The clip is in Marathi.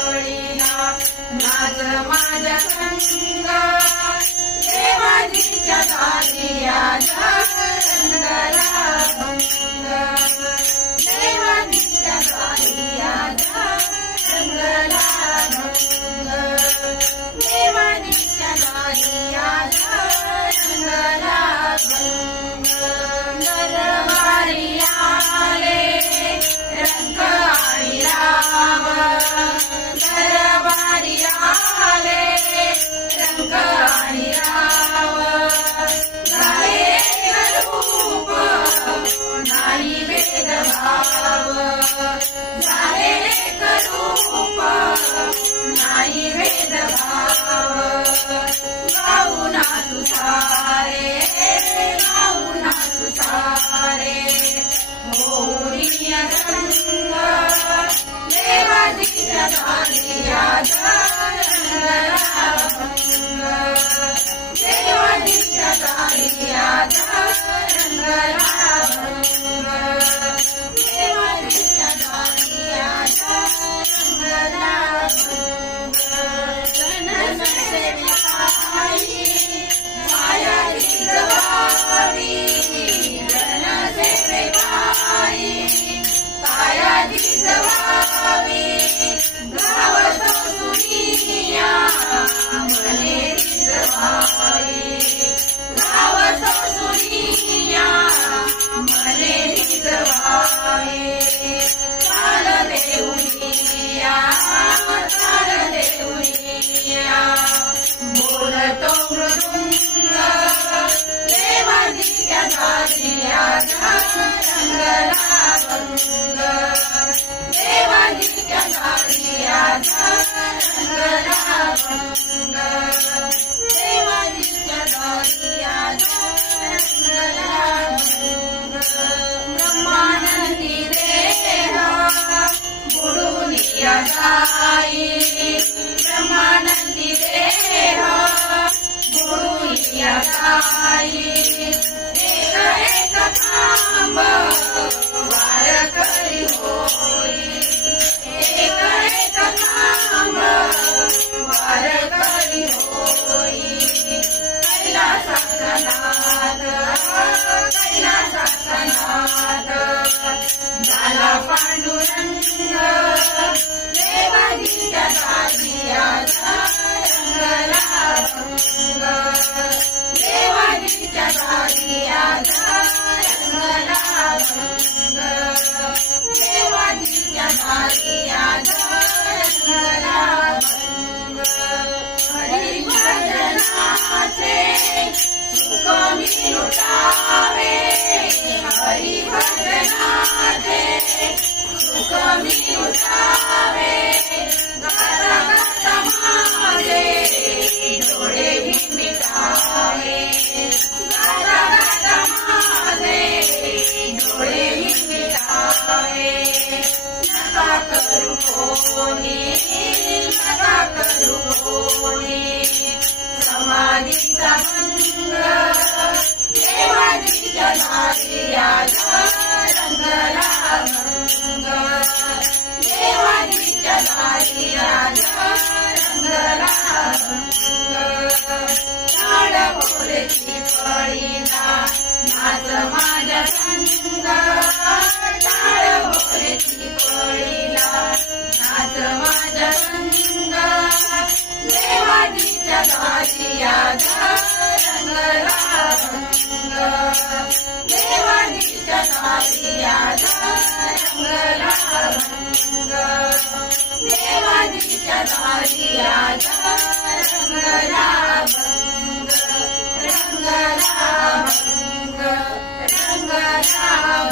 पळीला नाच माझ्या संग देवाजीच्या दारी आजा रंगला भंग देवाजीच्या दारी आजा रंगला भंग देवाजीच्या दारी आजा रंगला भंग दरबारी आले रंग आणि राम दरबारी आले रंग आणि राम झाले रूप नाही भेदभाव झाले रूप नाही भेदभाव गाऊना तुझारे गाऊना तुझारे होरिया रंग देवाजीच्या दारी आजा रंगला भंग देवाजीच्या दारी आजा रंगला भंग देवाजीच्या दारी आजा रंगला भंग जनसेविकाई मायाची जवाबी जनसेविकाई कायाची जवाबी गाव सोसुनिया मनेरी जवाबी गाव सोसुनिया मनेरी जवाबी चाल देऊनिया बोलतो मृदुंग देवाजीच्या दारी आजा रंगला भंग देवाजीच्या दारी आजा रंगला भंग देवाजीच्या दारी आजा रंगला भंग ब्रह्मानंदी देह बुडून जाई ब्रह्मानंदी देह बुडून जाई एक एक थांब वार करी होई एक एक थांब वार करी होई कैलासाचा नाद कैलासाचा नाद झाला पांडुरंग देवाजीच्या दारी आजा रंगला भंग देवाजीच्या दारी आजा रंगला भंग देवाजीच्या दारी आजा रंगला भंग हरिभजनाचे सुख मी लुटावे हरिभजनाचे सुख मी लुटावे गाता गाता माझे डोळे मी मिटावे गाता गाता माझे डोळे मी मिटावे नका करू कोणी नका करू कोणी समाधीचा भंग देवाजीच्या दारी आजा रंगला भंग देवाजीच्या दारी आजा रंगला भंग टाळ भोरेची पळीला नाच माझ्या संग टाळ भोरेची पळीला नाच माझ्या संग देवाजीच्या दारी आजा रंगला भंग देवाजीच्या दारी आजा रंगला भंग देवाजीच्या दारी आजा रंगला भंग रंगला भंग रंगला